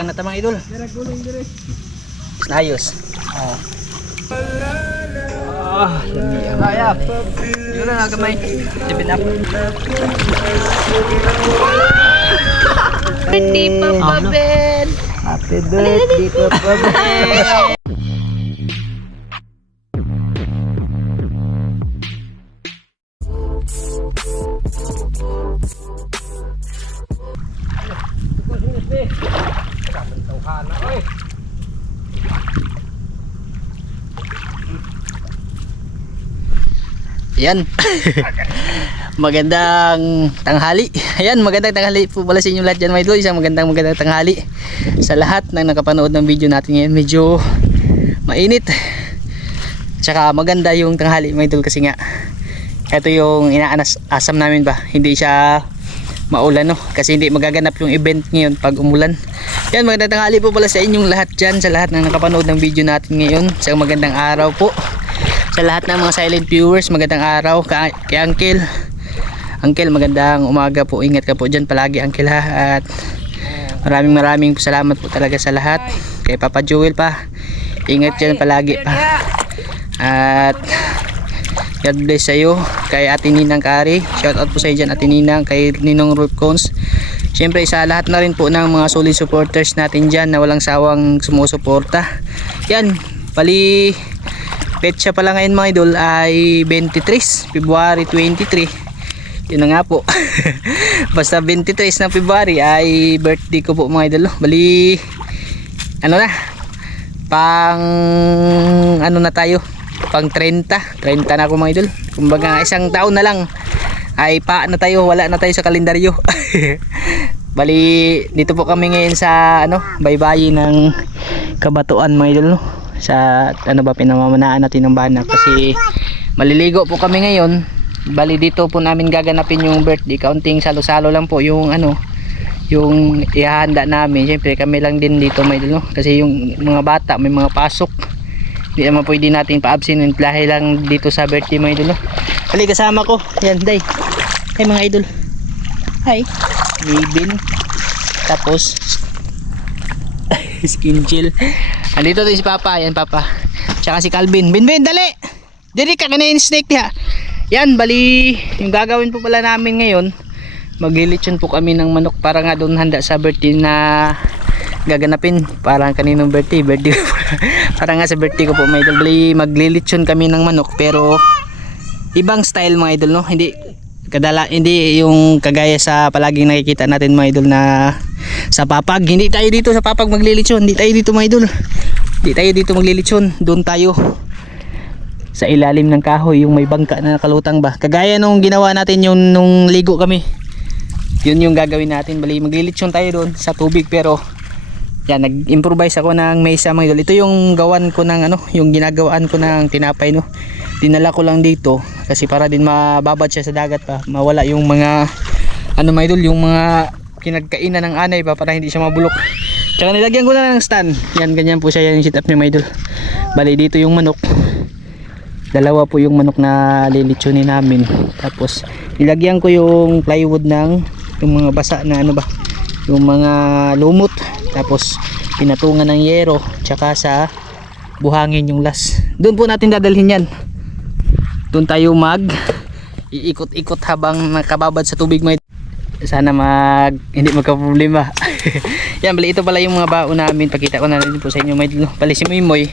ang natamang idol. Ayos. Lami ang ayap. Yun na nagamay. Tipin up. Birthday Papa Ben. Happy birthday Papa Ben. Yan. Magandang tanghali. Ayan, magandang tanghali po pala sa inyo lahat dyan mga idol. Isang magandang tanghali sa lahat ng nakapanood ng video natin ngayon. Medyo mainit. Tsaka maganda yung tanghali mga idol kasi nga ito yung asam namin ba. Hindi siya maulan no. Kasi hindi magaganap yung event ngayon pag umulan. Yan, magandang tanghali po pala sa inyong lahat dyan. Sa lahat ng nakapanood ng video natin ngayon. Isang magandang araw po. Sa lahat ng mga silent viewers, magandang araw kay Uncle. Uncle, magandang umaga po. Ingat ka po dyan palagi Uncle ha. At maraming salamat po talaga sa lahat. Kay Papa Joel pa. Ingat dyan palagi pa. At God bless sa iyo. Kay Ate Ninang Kari. Shout out po sa iyo dyan Ate Ninang. Kay Ninong Root Cones. Siyempre sa lahat na rin po ng mga solid supporters natin dyan na walang sawang sumusuporta. Yan, pali petsa pala ngayon mga idol ay 23 February 23. Yun na nga po. Basta 23 ng February ay birthday ko po mga idol. Bali ano na, pang ano na tayo, pang 30 na ako mga idol. Kumbaga isang taon na lang ay pa na tayo, wala na tayo sa kalendaryo. Bali dito po kami ngayon sa ano, baybayin ng Kabatuan mga idol no? Sa ano ba pinamamanaan natin ng Banak kasi maliligo po kami ngayon. Bali dito po namin gaganapin yung birthday. Kaunting salo-salo lang po yung ano, yung ihahanda namin. Siyempre kami lang din dito mga idol no? Kasi yung mga bata may mga pasok, hindi naman pwede natin pa-absent dahil lang dito sa birthday mga idol no? Bali kasama ko yan day. Hey mga idol, hi Raven, tapos skin chill. Andito din si Papa, yan Papa. Tsaka si Calvin. Ben, dali! Diri ka kanina yung snake niya. Yan, bali, yung gagawin po pala namin ngayon, maglilitsyon po kami ng manok para nga doon handa sa birthday na gaganapin. Parang kaninong birthday ko. Para nga sa birthday ko po mga idol. Bali, maglilitsyon kami ng manok pero ibang style mga idol no. Hindi yung kagaya sa palaging nakikita natin mga idol na sa papag. Hindi tayo dito sa papag maglilitsyon. Hindi tayo dito mga idol. Hindi tayo dito maglilitsyon. Doon tayo sa ilalim ng kahoy, yung may bangka na nakalutang ba. Kagaya nung ginawa natin yung nung ligo kami. Yun yung gagawin natin. Bali maglilitsyon tayo doon sa tubig pero yan, nag-improvise ako ng mesa mga idol. Ito yung gawan ko ng ano, yung ginagawaan ko ng tinapay no. Dinala ko lang dito kasi para din mababad siya sa dagat pa. Mawala yung mga ano mga idol, yung mga kinagkainan ng anay pa para hindi siya mabulok. Tsaka nilagyan ko na ng stand. Yan, ganyan po siya yung setup niya mga idol. Bali dito yung manok. Dalawa po yung manok na lilitsunin namin. Tapos nilagyan ko yung plywood ng yung mga basa na ano ba, yung mga lumot. Tapos pinatungan ng yero. Tsaka sa buhangin yung las. Doon po natin dadalhin yan. Doon tayo iikot-ikot habang nakababad sa tubig mga. Sana hindi magka-problema. Yan, bali ito pala yung mga baon namin. Pakita ko na rin po sa inyo mga idol. Bali si Moymoy,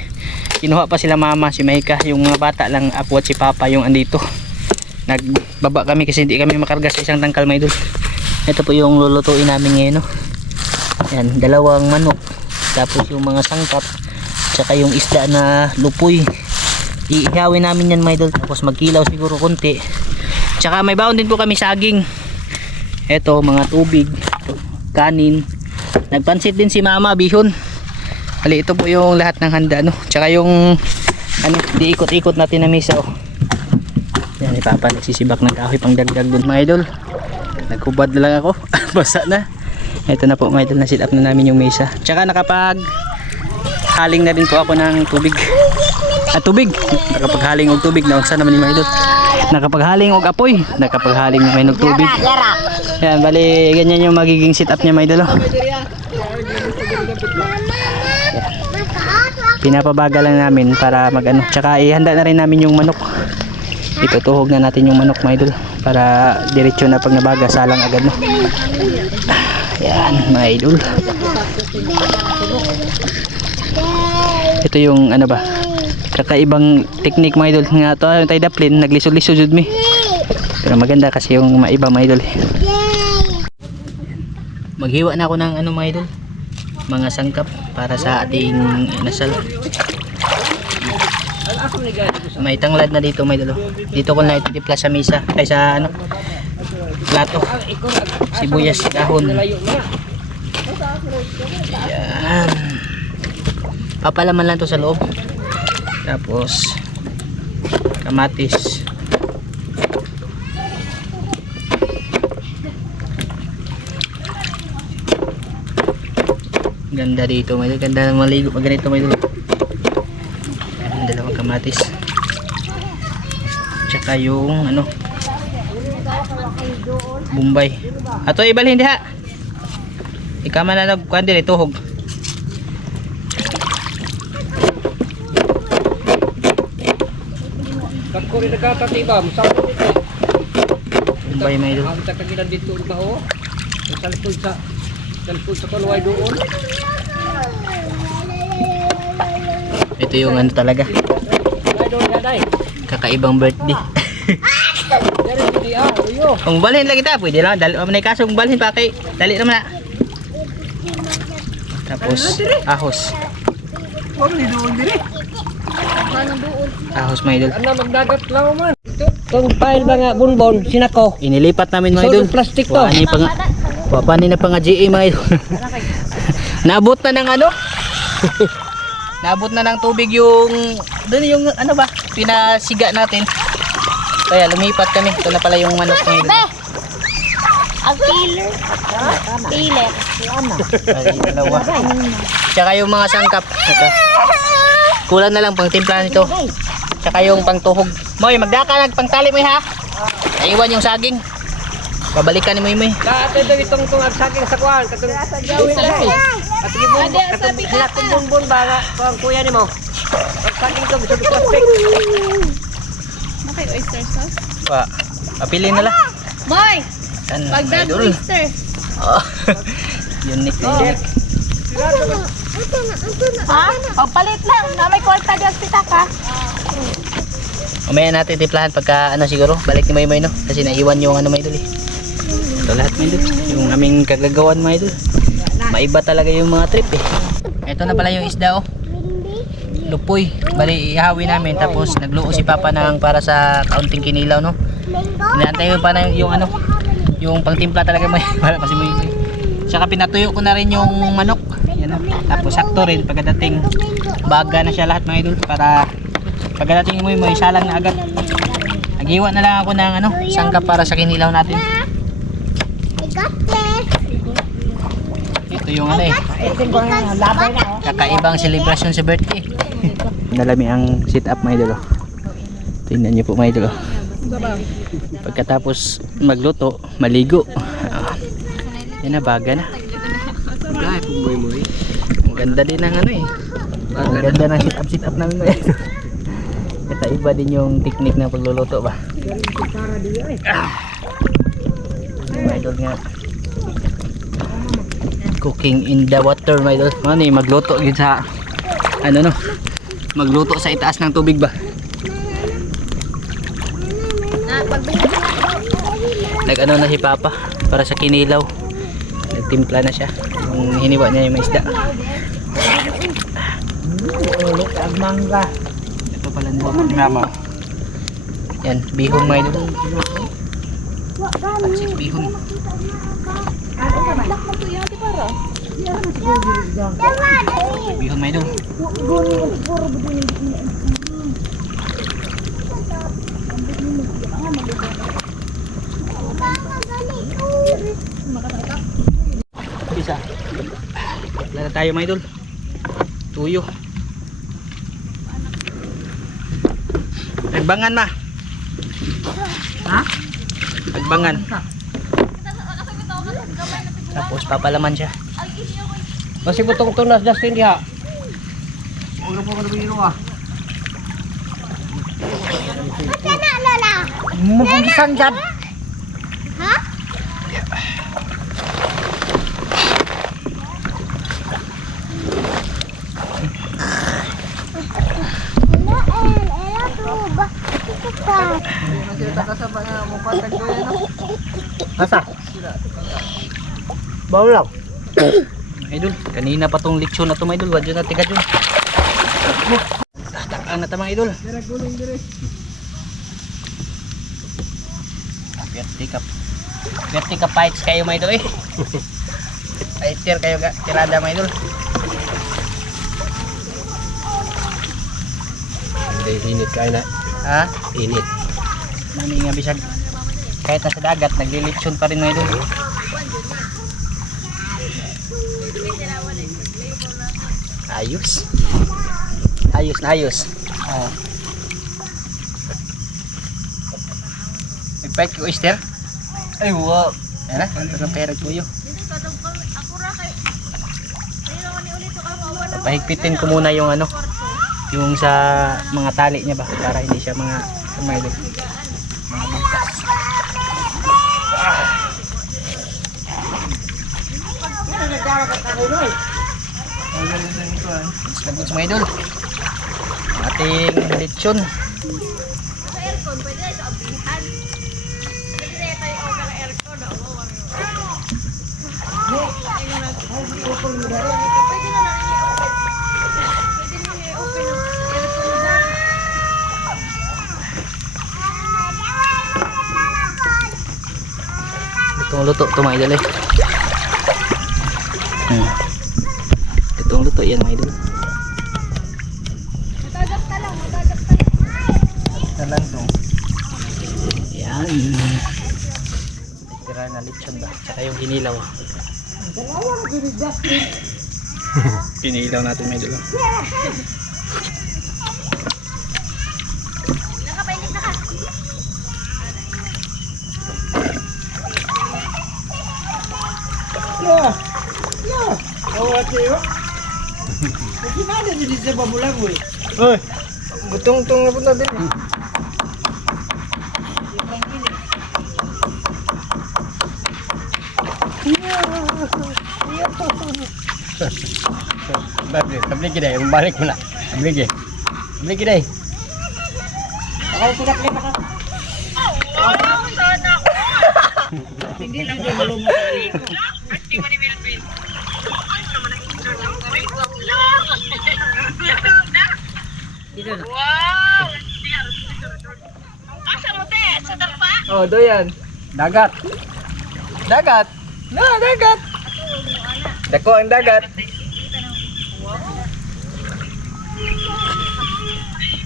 kinuha pa sila mama, si Maika. Yung mga bata lang, ako at si Papa yung andito. Nagbaba kami kasi hindi kami makarga sa isang tangkal mga idol. Ito po yung lulutuin namin ngayon no? Yan, dalawang manok. Tapos yung mga sangkap, tsaka yung isda na lupoy. Iihawin namin yan mga idol. Tapos magkilaw siguro konti. Tsaka may baon din po kami saging. Eto mga tubig, kanin. Nagpansit din si mama bihon. Bali ito po yung lahat ng handa no. Tsaka yung ano, diikot-ikot natin na mesa oh. Yan, Papa nagsisibak ng kahoy pang dagdag doon mga idol. Nagkubad na lang ako. Basa na. Ito na po mga idol, na sit up na namin yung mesa. Tsaka nakapag haling na rin po ako ng tubig. Tubig. Nakapaghaling og tubig na unsa naman ni mga idol. Nakapaghaling og apoy, nakapaghaling na may tubig. Yan, bali ganyan yung magiging setup niya mga idol. Pinapabaga lang namin para magano. Tsaka ihanda na rin namin yung manok. Itutuhog na natin yung manok, mga idol, para diretso na pag nabaga salang agad, no. Yan, mga idol. Ito yung ano ba, kakaibang technique, mga idol. Nga to yung tayo daplin, naglisod-lisod jud mi. Pero maganda kasi yung maiba, mga idol. Maghiwa na ako ng ano, mga idol, mga sangkap para sa ating inasal. May tanglad na dito, mga idol. Dito ko na ititipla sa misa, ay sa ano, plato. Sibuyas, dahon. Yan. Papalaman lang to sa loob. Tapos kamatis. Ganda dito, may ganda ng maligo pag ganito, may dulo. Dalawang kamatis. Tsaka yung ano, Bombay. Ato ibalhin diha. Ikaw man na nagkuhan din tuhog. Kako rin nagkakatiba, masakot ito. Bombay, may idol. Ang takagilan dito ba o? Salpul sa kaluway doon. Ito yung ano talaga, Ay doon gaday. kakaibang birthday. Dari hindi uyo. Kung balhin lang kita, pwede lang. Dali na kaso kung balhin pa kay dali naman na. Tapos ahos. Wag ni doon dire. Ahos, mga idol. Ano magdagat lang man. Tong file ba nga bonbon sinako. Inilipat namin, mga idol. Solid plastic to. Wani pa nga. Wapani na pa nga GA, mga idol. Naabot na ng ano? Naabot na ng tubig yung doon yung ano ba? Pinasiga natin. Kaya lumipat kami. Ito na pala yung manok, mga idol. Ang peeler. Peeler. Ay, dalawa. Tsaka yung mga sangkap. Ito. Kulang na lang pang timpla nito. Tsaka yung pangtuhog. Moy, magdaka pangtali mo ha. Naiwan yung saging. Babalikan ni Moy. Kato daw itong agsaging sa kuan, katong sa gawin dai. At gibon, katong halat ng bonbon ba nga ang kuya nimo. Agsaging to bisag plastic. Okay, oyster sauce. Wa. Apili na lang. Boy! Ano, Pagdag idol? oyster. Oh. Unique na unique. Ha? Pagpalit lang. Na may kwarta dyan sa ka. Mamaya natin tiplahan pagka ano siguro. Balik ni Moy, no? Kasi naiwan yung ano, mga idol, eh. Ito lahat, mga idol. Yung aming kagagawan, mga idol. Maiba talaga yung mga trip, eh. Ito na pala yung isda, oh. Lupoy. Bali, ihawi namin. Tapos nagluo si Papa ng para sa kaunting kinilaw, no? Inaantay ko pa na yung ano, yung pangtimpla talaga, may para kasi may. Saka pinatuyo ko na rin yung manok. Yan, oh. Tapos sakto rin pagdating baga na siya lahat, mga idol, para pagdating mo may salang na agad. Nagiwa na lang ako ng ano, sangkap para sa kinilaw natin. Ito yung ano, eh, kakaibang celebration sa birthday. Nalami ang sit up, mga idol, oh. Tingnan niyo po, mga idol, oh. Pagkatapos magluto, maligo. Yan na, baga na. Dai pumoy-moy. Ang ganda din ng ano, eh. Ang ganda ng sit up namin, mga idol. Kakaiba din yung technique ng pagluluto ba. Mga idol nga, cooking in the water, mga idol. Ano eh, magluto yun sa ano, no, magluto sa itaas ng tubig ba. Nag ano na si Papa para sa kinilaw. Nagtimpla na siya. Yung hiniwa niya yung may isda. Mangga. Ito pala ni Mama. Yan, bihon, mga idol. Pancit bihon. Bihon, mga idol. Isa. Lala tayo, mga idol. Tuyo. Nagbangan, ma. Ha? Nagbangan. Tapos papalaman siya. Masih butong tunas Justin diha. Ulo po ko biro ah. Kana lola. Mubugisan dyan. Ha? Asa? Bawa lang. Idol, kanina pa tong lechon na to mga idol. Wadyo na tiga dyan. Takaan na ta mga idol. Vertica fights kayo mga idol eh. Fighter kayo tirada mga idol. Hindi, init kayo na. Ha? Init. Nani nga bisag kahit nasa dagat naglilitsyon pa rin mga idol. Ayos. Ayos na ayos. Oh. Nagpahit ko oyster. Ay wow. Yan na, ito na pera ko yun. Pahigpitin ko muna yung ano, yung sa mga tali niya ba para hindi siya mga idol. Mga bangkas. Labos mga idol. Ang ating lechon. Itong luto ito mga idol eh. Itong luto yan mga idol. Talan to. Yan. Tira na lechon ba? Tsaka yung hinilaw. Pinilaw natin mga idol. Gimana jadi sa babulang mo eh? Oy, butong-tong na punta din. Tablik kita, balik mo na. Tablik eh. Tablik kita eh. Ako sudak lima ka. Hindi lang ko malum. Wow! Asa mo te? Sa darpa? Oh, doyan. Dagat. Dagat. Na, dagat. Dako ang dagat.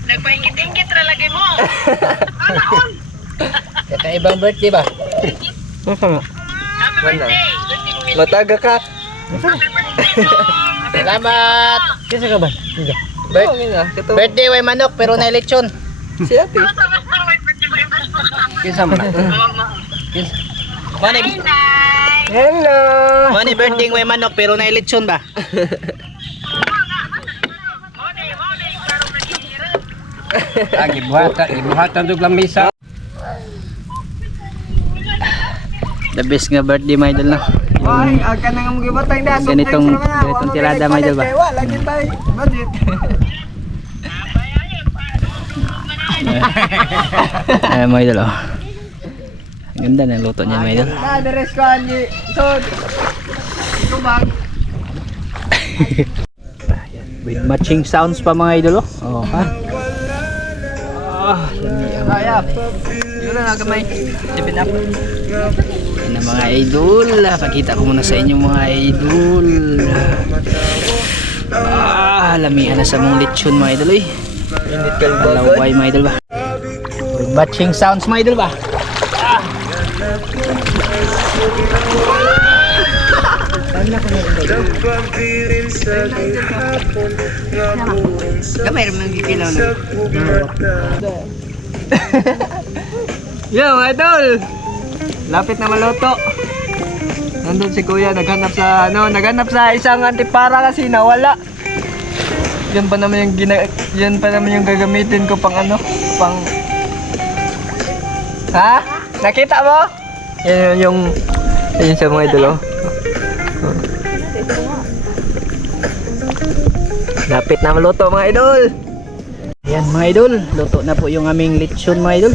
Nagpaingit-ingit ra lagi mo. Kakaibang birthday ba? Happy birthday. Mataga ka. Salamat. Kisa ka ba? Birthday way manok pero na lechon. Si ate. Kisa mo na. Mani. Hello. Mani birthday way manok pero na lechon ba? Gibuhatan dug lamisa. The best nga birthday my idol na. Ay, aga na nga mo gibatay da. Ganitong tirada my idol ba? Wala gid tay. Budget. Ay my idol oh. Ganda ng luto niya my idol. Na deres ko anji. So tubag. With matching sounds pa mga idol oh. Oh ha. Sayap. Yun na gamay. Tipid up. Yan ang mga idol. Pakita ko muna sa inyo mga idol. Lamihan na sa mong lechon mga idol eh. Alaway mga idol ba? With matching sounds mga idol ba? Gamay ra man gikilaw na. Yo mga idol. Lapit na maluto. nandun si kuya, naghanap sa isang antipara kasi nawala. Yan pa naman yung gagamitin ko pang ha? Nakita mo? Yan sa mga idol, oh. Lapit na maluto mga idol. Ayan mga idol, luto na po yung aming lechon mga idol.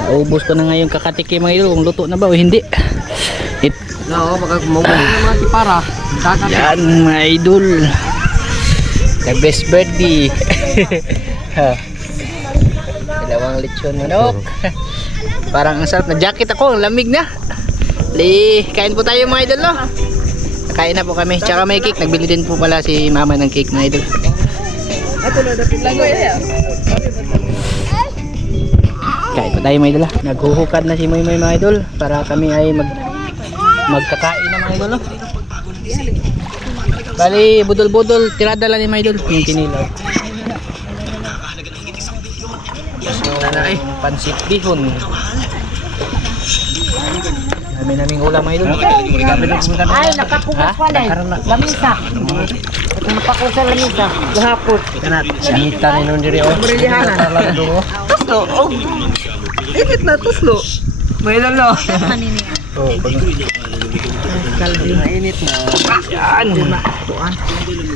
Naubos ko na ngayon kakatiki mga idol kung luto na ba o hindi. No, baka kumawala ng mga tipara. Yan mga idol. The best birthday. Dalawang lechon manok. Parang ang sarap na jacket ako, ang lamig na. Kain po tayo mga idol, no? Kain na po kami. Tsaka may cake, nagbili din po pala si mama ng cake mga idol. Kain po tayo mga idol, ha? Naghuhukad na si Moy mga idol para kami ay magkakain na mga idol, no? Bali, budol-budol, tirada lang ni mga idol yung kinilaw. So, pansit bihon. Naming ulam mga idol. Ay, nakakuha pa na. Lamisa. Ito napakuha lamisa. Gahapon. Sanita ni nun diri, oh. Tuslo, oh. Init na tuslo. May lalo. Oh, mainit na. Yan.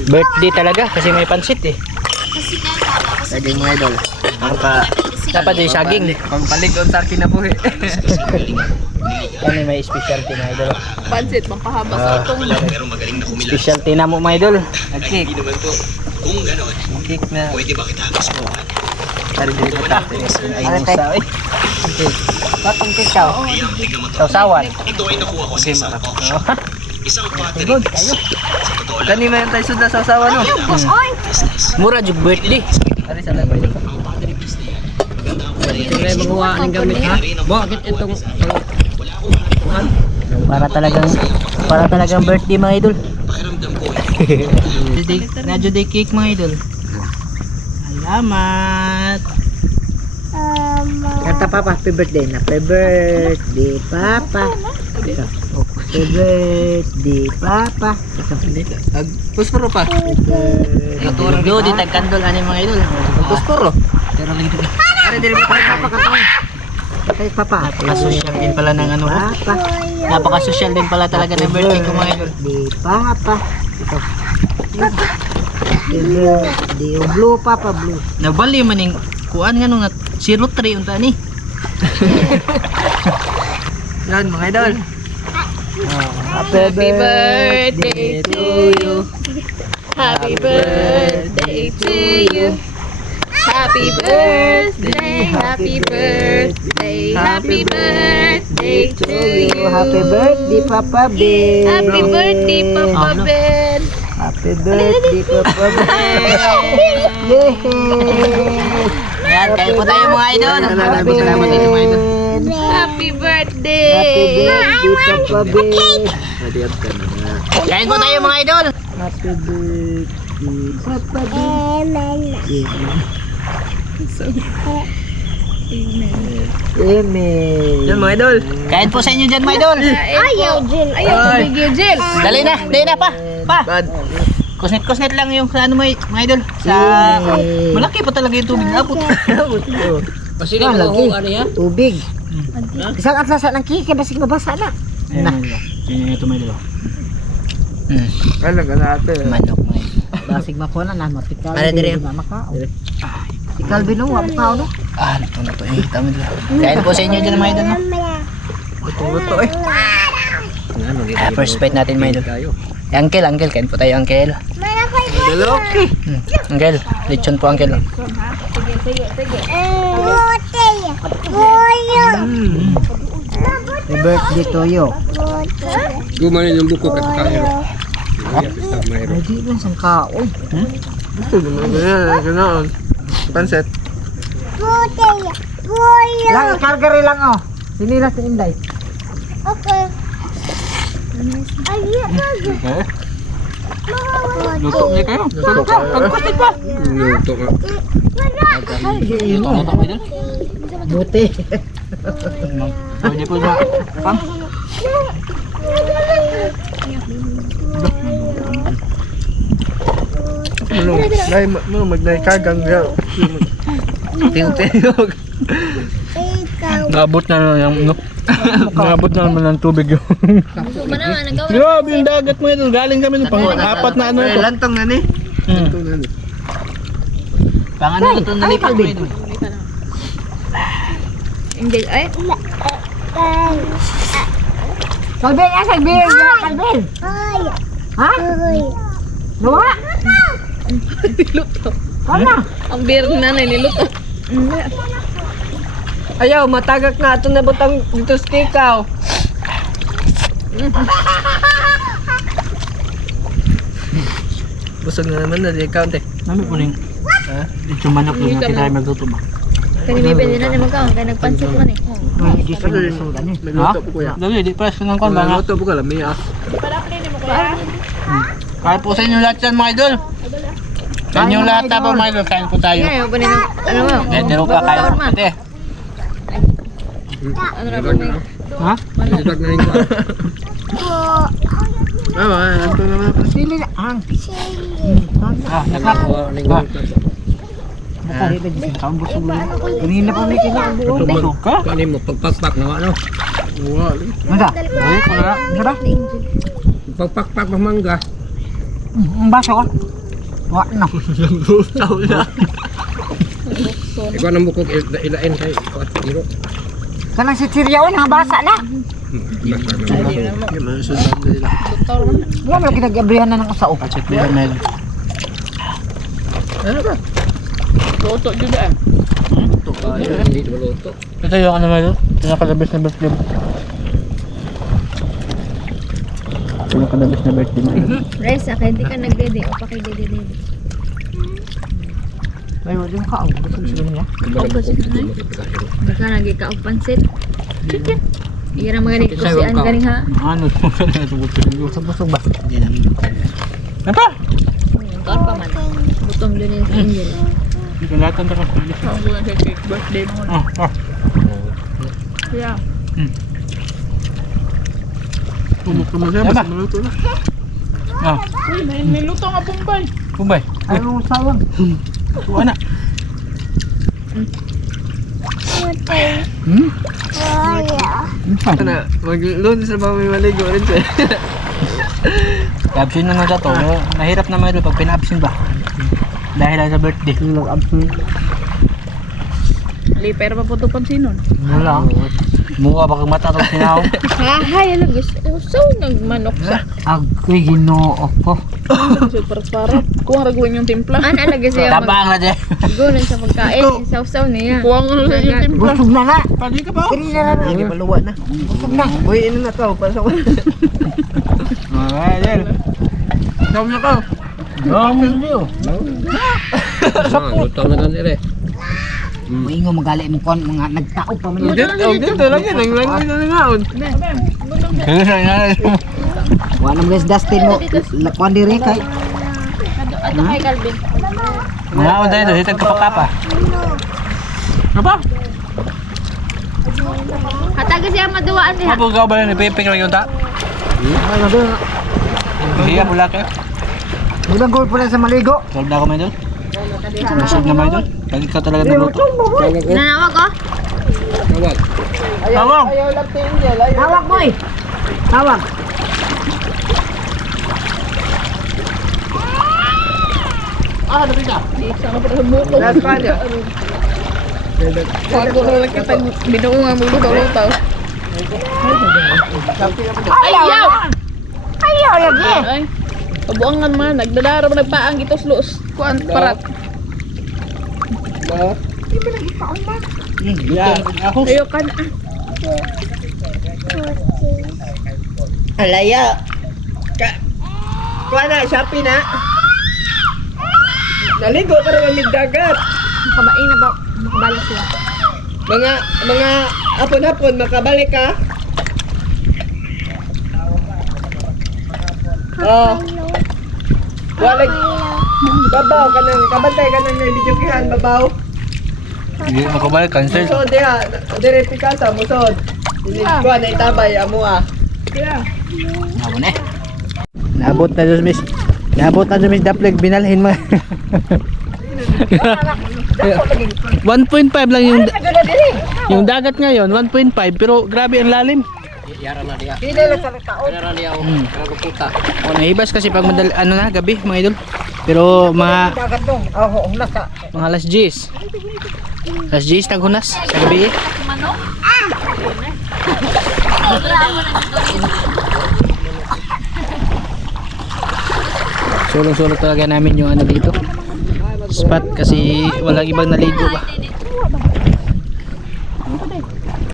Birthday talaga kasi may pansit eh. Saging mga idol. Dapat yung saging. Pangpalig on sa kinabuhi. Ano may specialty mga idol. Pansit, mapahaba sa utong. Specialty na mo mga idol. Nag-cake. Cake na. Pwede ba kita gusto? Tari dili ko tate. Ay musa eh. Patong cake ka. Sausawan. Kasi marap. Good. Kani man tayo suda sa asawa no. Mura jug birthday. Tari sa labay. Siyempre magawa ng gamit ha. Bakit itong Para talagang birthday mga idol. Radyo day cake mga idol. Salamat. Kanta papa, happy birthday na. Happy birthday papa. Happy birthday papa. Pusporo pa. Do di tagkandol ani mga idol. Pusporo. Pero lang dito. Are dili mo papa ka to. Kay papa. Napaka-social din pala ng ano. Papa. Napaka-social din pala talaga ng birthday ko mga idol. Birthday papa. Ito. Birthday blue papa blue. Nabali man ning kuan nga nung 03 unta ni. Yan mga idol. Happy birthday to you. Happy birthday to you. Happy birthday, happy birthday, happy birthday to you. Happy birthday Papa Ben. Happy birthday, Papa Ben. Happy birthday Papa Ben. Yan, kain po tayo mga idol. Salamat din mga idol. Happy birthday. Happy birthday Papa Ben. Kain po tayo mga idol. Happy birthday Papa Ben. Amen. Yan mga idol. Kain po sa inyo dyan mga idol. Ayaw, Jill. Ayaw, tumigil, Jill. Dali na pa. Bad. Kusnet lang yung sa ano mo mga idol. Sa malaki pa talaga yung tubig na abot. Kasi lagi. Tubig. Isang atlasa ng kike basig mabasa na. Yan ito mga idol. Ano ka natin? Manok mga idol. Basig makuha na matikal. Ano dire? Makao. Si Calvin no, wa makao no. Luto eh. Tama dito. Kain po sa inyo dyan mga idol. Luto eh. First bite natin mga idol. Uncle, kain po tayo uncle. Daloki. Uncle, lechon po uncle. Happy birthday to you. Gumanin yung buko at kairo. Hindi lang sang kaon. Gusto naman ganyan. Panset. Lang, kargari lang oh. Sinilas ni Inday. Okay. Luto niya kayo. Pagkustik pa. Luto ka. Luto mga idol. Buti. Pwede po na. Pam. Magnaikagang yaw. Tingog. Nabot na lang yung nabot na naman ng tubig yun. Gusto naman, nagawa. Grabe yung dagat mo ito. Galing kami ng pang-apat na ano ito. Lantong na ni. Pang-ano ito nalipat mo ito. Hindi, ay. Kalbin, Kalbin! Kalbin! Ha? Gawa? Niluto. Kala? Ang beer na niluto. Ayaw, matagak na. Ito na butang dito sa tikaw. Busog na naman na di count eh. Nami po rin. Ito manok yung kita ay magluto ba? Kani may pwede na naman ka. Kaya nagpansit man eh. Nagluto po kuya. Dali, di press ng kon ba nga? Nagluto po ka lang. May Kaya po sa inyo lahat yan mga idol. Sa inyo lahat po mga idol, kain po tayo. Kaya pa nila, ano mo? Dito pa kain po ate. Ano na ba may? Ha? Nagluto na rin ko. Ito naman. Sili na. Ang. Ah, nakak. Kanina pa may kinabuo. Busog ka? Kani mo, pagpakpak na ano? Manda? Ay, kaya. Gaba? Pagpakpak mamangga. Ang baso ko. Wa na. Tao na. Ikaw nang bukog ilain kay Iro. Kanang si Siryaon, ang basa na. Wala mo lagi nag-abrihan na ng usao. Check mo yan, Mel. Ano ba? Luto juga. Hindi maluto. Ito yung ano Mel. Pinakalabis na birthday mo. Pinakalabis na birthday mo. Rice, ako hindi ka nagdede. O pa kay dede. May wala yung kaong. Gusto sila niya. Hindi ka nagikaw pansit. Chicken. Iya na mga nito si Ann galing ha. Ano? Busog ba? Hindi namin. Apa? Kaon pa man. Butong doon yung angel. Hindi ka lahat ang takot. Ang bulan sa cake birthday mo. Yeah. Tumok naman siya, mas maluto na. Ah, May luto nga Bombay. Bombay. Ayaw mo sawang. Tuwa na. Ano, mag-loan sa mga may maligo rin siya. Absent na nga to. Mahirap na mayroon pag pina-absent ba? Dahil lang sa birthday. Ali, pero pa po ito pansinon. Wala. Mukha baka matatong sinaw. Hahay, alam gusto. So, nagmanok sa. Agoy ginoo ko. Super para. Kuha raguin yung timpla. Ano lagi siya Tabang na dyan. Gunan sa pagkain. Isaw-saw niya. Kuha nga sa yung timpla. Busog na na. Pwede ka ba? Kiri na na. Hindi maluwa na. Busog na. Uy, ano na to? Pasok. Ay, Del. Dami na ka. Dami na yun. Luto na gan ere. Maingo magali mo kon mga nagtao pa man. Dito lang yan. Ang langoy na nangaon. Kaya sa inanay mo. Wa na guys Dustin mo. Lakuan diri kay. Ato kay Calvin. Mga ako tayo, hitag kapakapa. Apa? Hataga siya maduwaan niya. Mabog ka ba na ni Pepe lang yung ta? Ano do? Iya, wala ka. Ilang gol pala sa maligo. Solve na ako may doon. Masig na may doon. Pagkat ka talaga naluto. Nanawag ko. Tawag. Tawag! Tawag boy. Tawag. Ah, dali ka. Sama pa sa buko. Last pa niya. Bago na lang kita binuungan mo luto-luto. Ayaw. Ayaw lagi. Ay. Kabuangan man, nagdadaro nagpaang gitos luos. Kuan parat. Ako. Ayo kan. Alaya. Kuha na, Shopee na. Naligo ka rin ng dagat. Makabain na ba? Makabalik sila. Mga hapon-hapon, makabalik ka. Oh. Walag. Babaw ka nang, kabantay ka nang video kihan, babaw. Hindi makabalik, cancel. Musod diha, direct ka sa musod. Hindi ko na itabay, amo ah. Naabot na eh. Naabot na dyan miss. Naabot na dyan miss Dapleg. Binalhin mo. 1.5 lang yung dagat ngayon. 1.5 pero grabe ang lalim. Yara na dia. Hindi lang sa taon. Yara na dia. Kago puta. Nahibas kasi pag ano na gabi mga idol. Pero mga Dagat dong. Oh, nasa. mga alas 10. Alas 10 taghunas sa gabi eh. Sulong-sulong talaga namin yung ano dito spot kasi walang ibang naligo ba.